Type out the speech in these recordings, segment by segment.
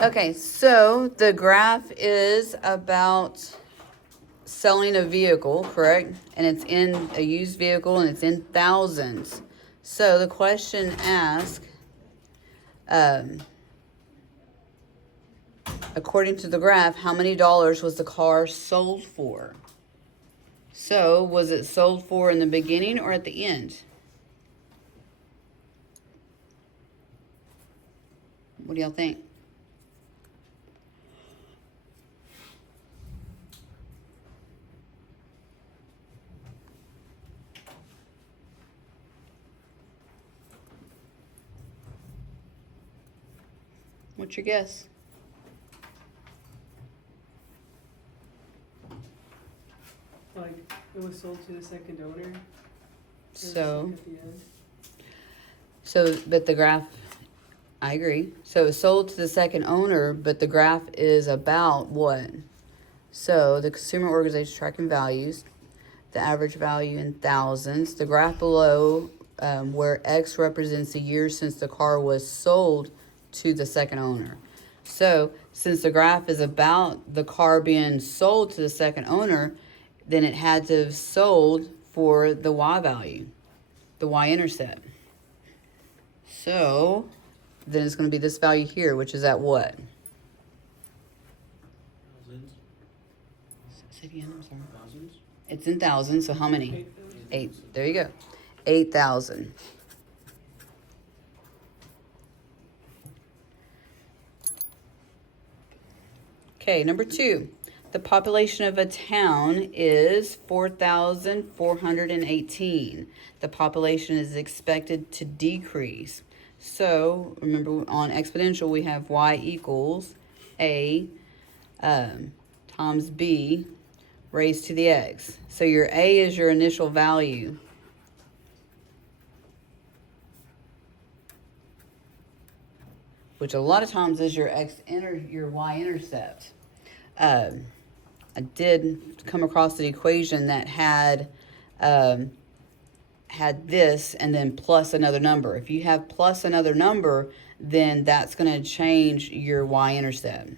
Okay, so the graph is about selling a vehicle, correct? And it's in a used vehicle and it's in thousands. So the question asks, according to the graph, how many dollars was the car sold for? So was it sold for in the beginning or at the end? What do y'all think? What's your guess? Like, it was sold to the second owner. So, At the end. but the graph, I agree. So it's sold to the second owner, but the graph is about what? So the consumer organization tracking values, the average value in thousands. The graph below, where X represents the year since the car was sold to the second owner. So since the graph is about the car being sold to the second owner, then it had to have sold for the Y value, the Y-intercept. So then it's going to be this value here, which is at what? Thousands. Say it again, I'm sorry. Thousands. It's in thousands, so how many? 8,000. 8. There you go. 8,000. Okay, number 2. The population of a town is 4,418. The population is expected to decrease. So, remember on exponential, we have y equals a times b raised to the x. So your a is your initial value. Which a lot of times is your your y-intercept. I did come across an equation that had this and then plus another number. If you have plus another number, then that's going to change your y-intercept.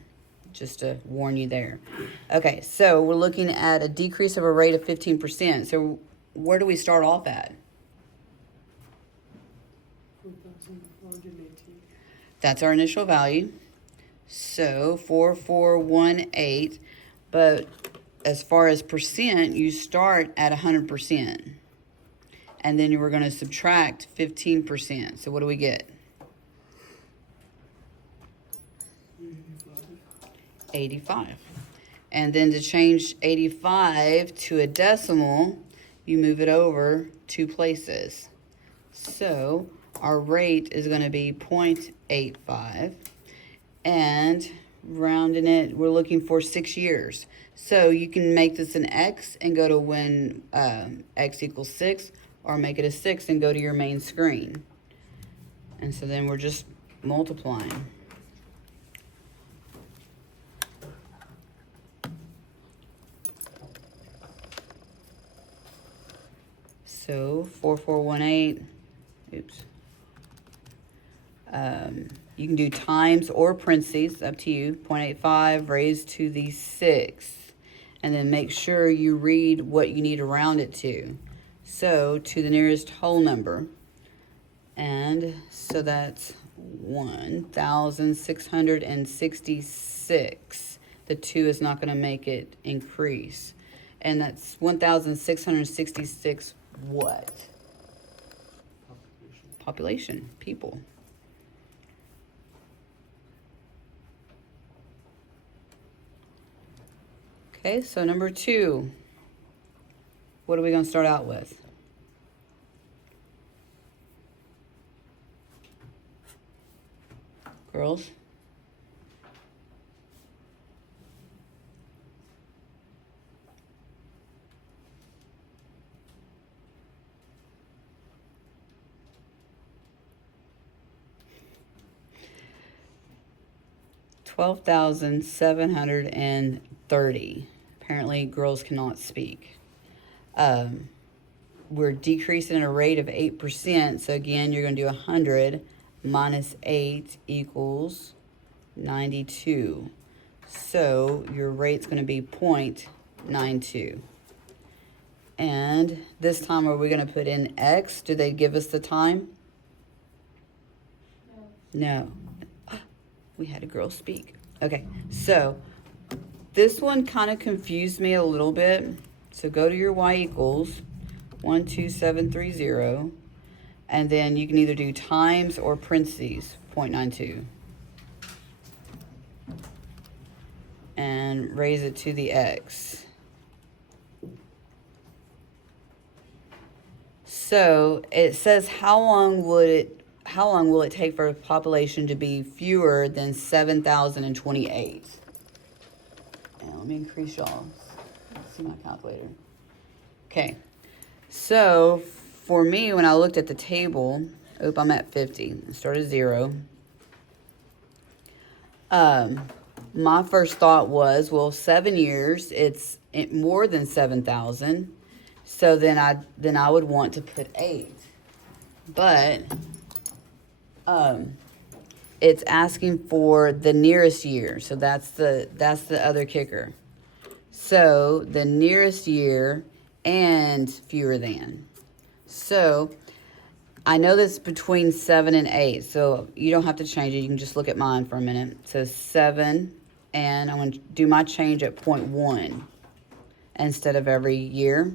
Just to warn you there. Okay, so we're looking at a decrease of a rate of 15%. So where do we start off at? 4,418. That's our initial value. So 4418. But as far as percent, you start at 100%. And then you were going to subtract 15%. So what do we get? 85. And then to change 85 to a decimal, you move it over 2 places. So our rate is going to be 0.85. And rounding it, we're looking for 6 years. So you can make this an X and go to when X equals 6, or make it a 6 and go to your main screen. And so then we're just multiplying. So 4418, oops. You can do times or parentheses, up to you. 0.85 raised to the 6. And then make sure you read what you need to round it to. So to the nearest whole number. And so that's 1,666. The 2 is not going to make it increase. And that's 1,666 what? Population, people. Okay, so number 2. What are we going to start out with? Girls? $12,730. Apparently, girls cannot speak. We're decreasing at a rate of 8%. So again, you're going to do 100 minus 8 equals 0.92. So your rate's going to be 0.92. And this time, are we going to put in X? Do they give us the time? No. We had a girl speak. Okay, so this one kind of confused me a little bit. So go to your Y equals 12730. And then you can either do times or parentheses, 0.92. And raise it to the X. So it says how long will it take for a population to be fewer than 7,028? And let me increase y'all. Let's see my calculator. Okay. So for me, when I looked at the table, I'm at 50. Start at 0. My first thought was, well, 7 years, it's more than 7,000. So then I would want to put 8. But it's asking for the nearest year. So that's the other kicker. So the nearest year and fewer than. So I know that's between 7 and 8. So you don't have to change it. You can just look at mine for a minute. So 7, and I'm going to do my change at 0.1 instead of every year.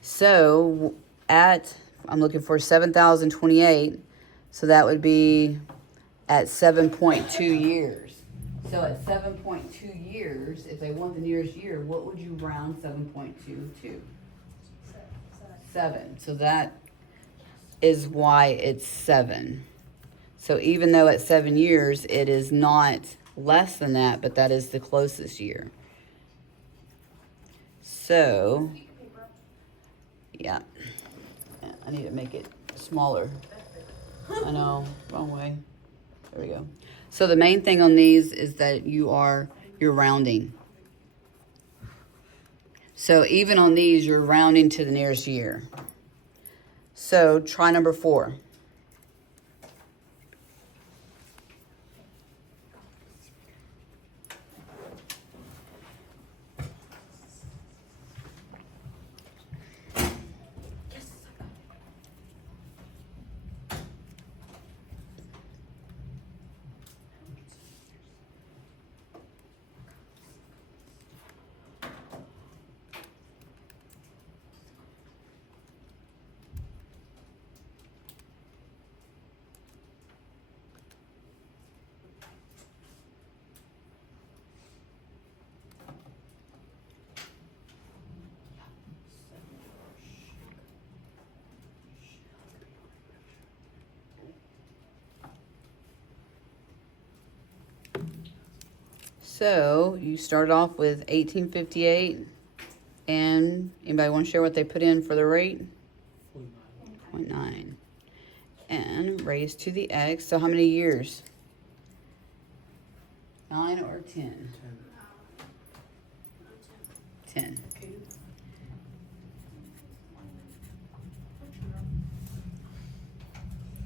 So I'm looking for 7,028. So that would be at 7.2 years. So at 7.2 years, if they want the nearest year, what would you round 7.2 to? 7. So that is why it's 7. So even though at 7 years, it is not less than that, but that is the closest year. So, yeah. I need to make it smaller. I know, wrong way. There we go. So the main thing on these is that you're rounding. So even on these, you're rounding to the nearest year. So try number 4. So you started off with 1858, and anybody want to share what they put in for the rate? 0.9. And raised to the X. So how many years? 9 or 10? 10.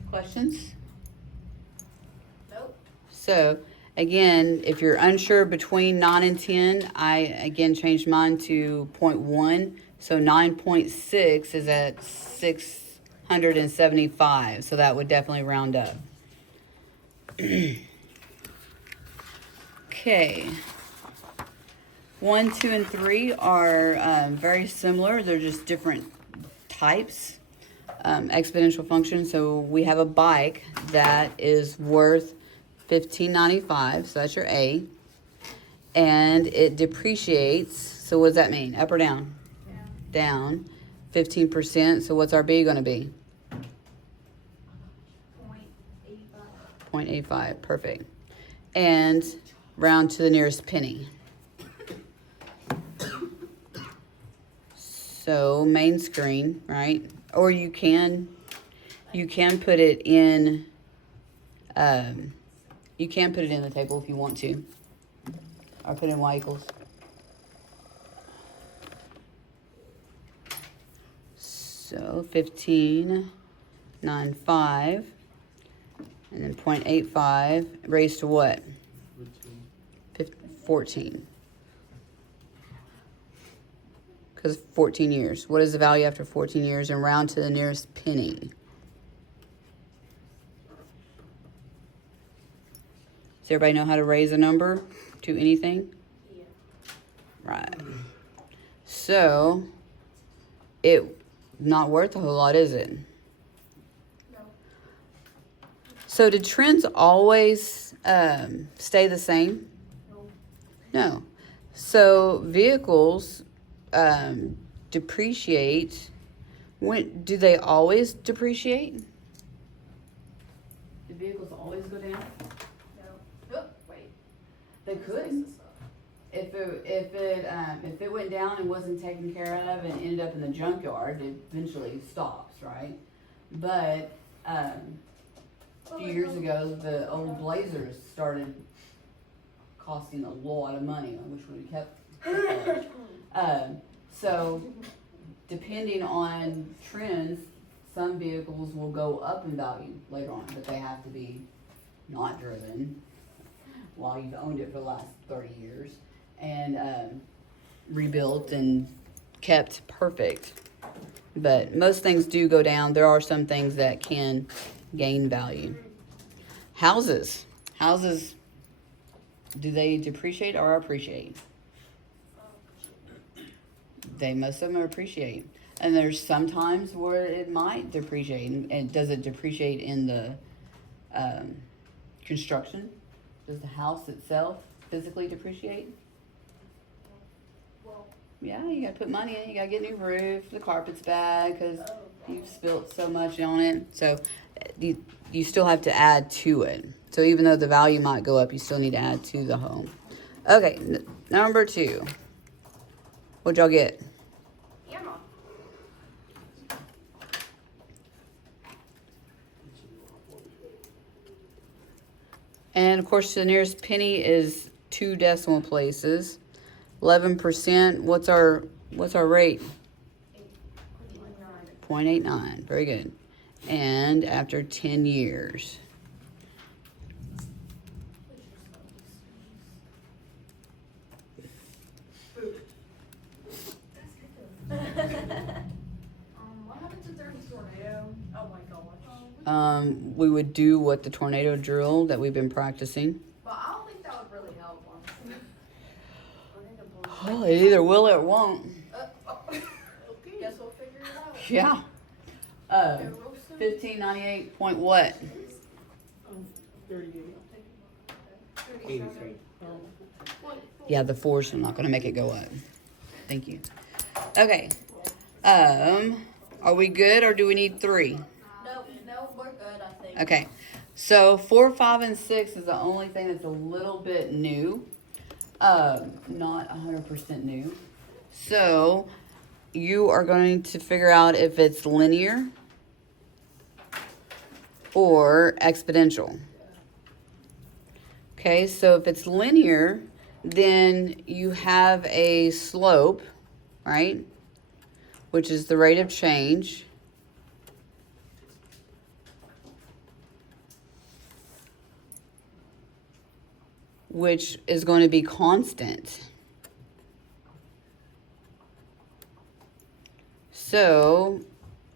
Questions? Nope. So again, if you're unsure between 9 and 10, I again changed mine to 0.1. So 9.6 is at 675. So that would definitely round up. Okay. 1, 2, and 3 are very similar. They're just different types. Exponential function. So we have a bike that is worth $15.95. So that's your A. And it depreciates. So what does that mean? Up or down? Down. 15%. So what's our B going to be? 0.85. Perfect. And round to the nearest penny. So main screen, right? Or you can put it in. You can put it in the table if you want to, or put in Y equals. So 15.95, and then 0.85 raised to what? Would 14. Because 14 years. What is the value after 14 years? And round to the nearest penny. Does everybody know how to raise a number to anything? Yeah. Right. So, it not worth a whole lot, is it? No. So, did trends always stay the same? No. No. So, vehicles depreciate. When do they always depreciate? Do vehicles always go down? No. Oh, wait. They could. If it went down and wasn't taken care of and ended up in the junkyard, it eventually stops, right? But a few years ago, the old Blazers started costing a lot of money. I wish we'd kept those. So depending on trends, some vehicles will go up in value later on, but they have to be not driven while you've owned it for the last 30 years and rebuilt and kept perfect. But most things do go down. There are some things that can gain value. Houses, do they depreciate or appreciate? Most of them appreciate. And there's some times where it might depreciate. And does it depreciate in the construction? Does the house itself physically depreciate? Well, Yeah, you gotta put money in. You gotta get a new roof. The carpet's bad because you've spilt so much on it. So you still have to add to it. So even though the value might go up, you still need to add to the home. Okay, number 2. What'd y'all get? Emma. And of course, the nearest penny is 2 decimal places. 11%. What's our rate? 0.89. Very good. And after 10 years. What happens if there's a tornado? Oh my gosh. We would do what the tornado drill that we've been practicing. But I don't think that would really help, honestly. Oh, it either will or it won't. Okay. Guess we'll figure it out. Yeah. Okay, real soon. 1598 point what? 38. 37. Yeah, the 4's not going to make it go up. Thank you. Okay. Are we good or do we need 3? No, we're good, I think. Okay. So 4, 5, and 6 is the only thing that's a little bit new. Not 100% new. So you are going to figure out if it's linear or exponential. Okay, so if it's linear, then you have a slope, right? Which is the rate of change. Which is going to be constant. So,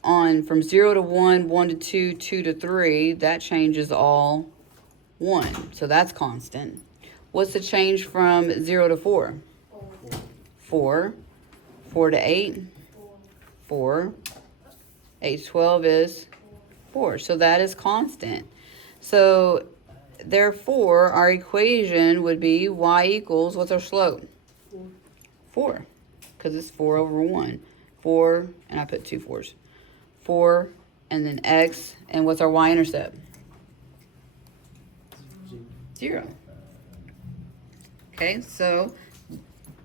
from 0 to 1, 1 to 2, 2 to 3, that change is all 1. So that's constant. What's the change from 0 to 4? 4. 4 to 8? 4. 8 to 12 is 4. So that is constant. So therefore, our equation would be y equals, what's our slope? 4. Because it's 4 over 1. 4, and I put 2 4s. 4, and then x, and what's our y-intercept? 0. Okay, so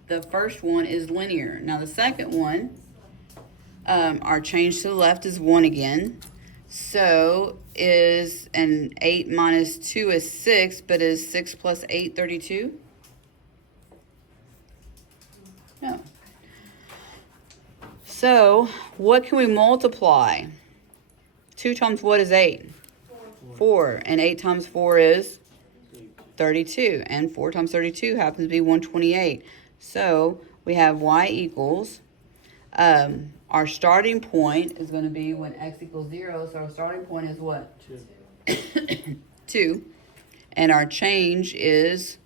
the first one is linear. Now the second one, our change to the left is 1 again. So and 8 minus 2 is 6, but is 6 plus 8 32? No. So what can we multiply? 2 times what is 8? 4. And 8 times 4 is 32. And 4 times 32 happens to be 128. So we have y equals, our starting point is going to be when x equals 0. So our starting point is what? 2. 2. And our change is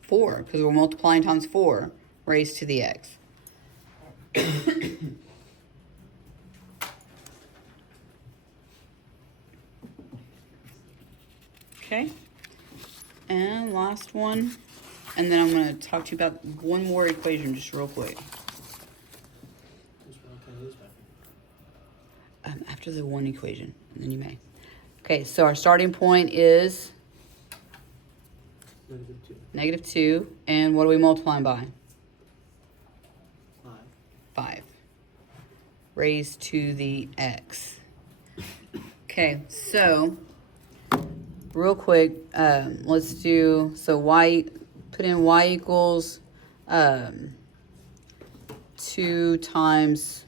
4, because we're multiplying times 4 raised to the x. Okay. And last one. And then I'm going to talk to you about one more equation just real quick. After the one equation, and then you may. Okay, so our starting point is -2. -2. And what are we multiplying by? 5. 5. Raised to the x. Okay, so real quick, let's do, so y, put in y equals 2 times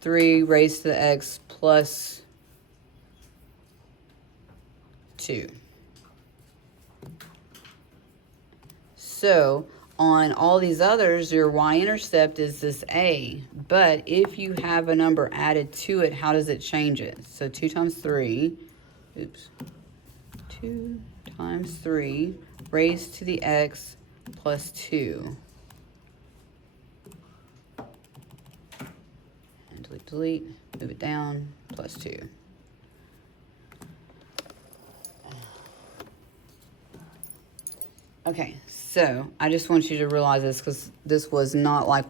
3 raised to the x plus 2. So on all these others, your y-intercept is this a. But if you have a number added to it, how does it change it? So 2 times 3, 2 times 3 raised to the x plus 2. And delete, move it down, plus 2. Okay, so I just want you to realize this because this was not like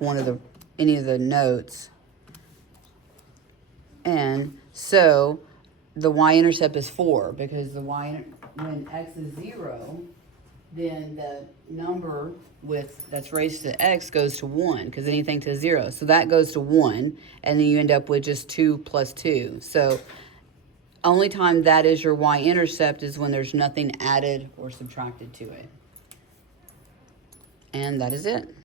any of the notes. And so the y-intercept is 4 because when x is 0, then the number that's raised to x goes to 1 because anything to 0. So that goes to 1, and then you end up with just 2 plus 2. So only time that is your y-intercept is when there's nothing added or subtracted to it. And that is it.